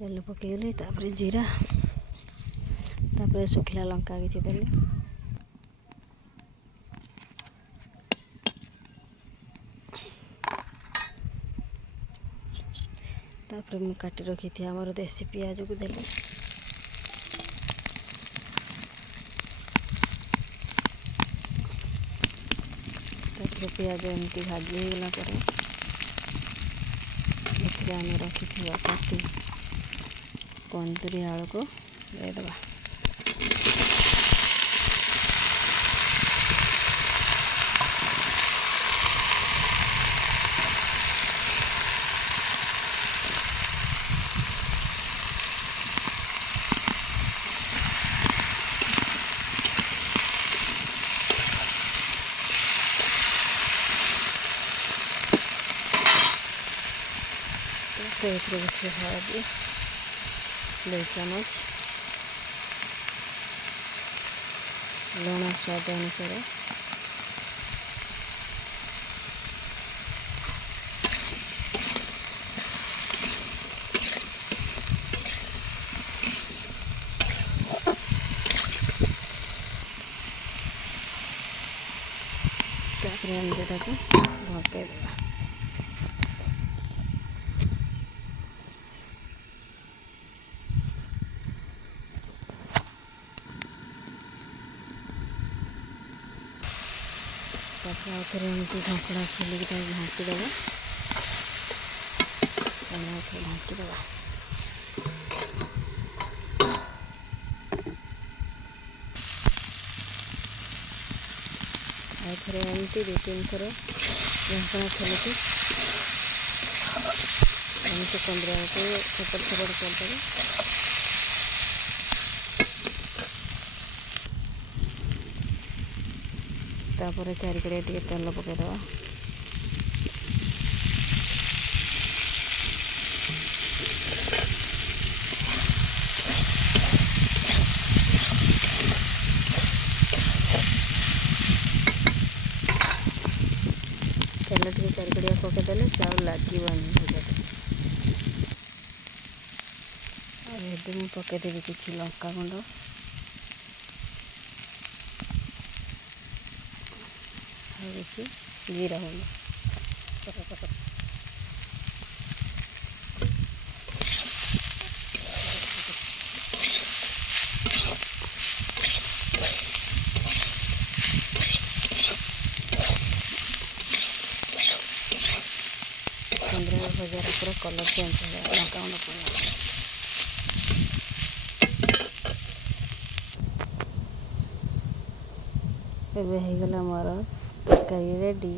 तेल पकईली जीरा सुखिला लंका किसी देली मुझे काटी रखी थी आमर देसी पियाज को देली पियाज एमती भाजी होगला आम रखी काटी कंदुरी आलू को देदबा हल्दी 2 चम्मच लुण स्वाद अनुसार ढके देवा आउे एमती ढकड़ा खोलिक ढाँकी देवा ढाँकी देवा आउे एमती 2-3 थर ढकड़ा खोलिक एमती 15 मिनट छपट छपट करदे तापर चारिकड़े टे तेल पकईदवा तेल टे चारिकड़िया पकईदे चाउल लगे मुझे पकईदेवी किसी लंका गुंड जीरा गुंड भजा पूरा कलर चेंज हो लंका गुंड पड़ा होगला मोर तरकारी रेडी।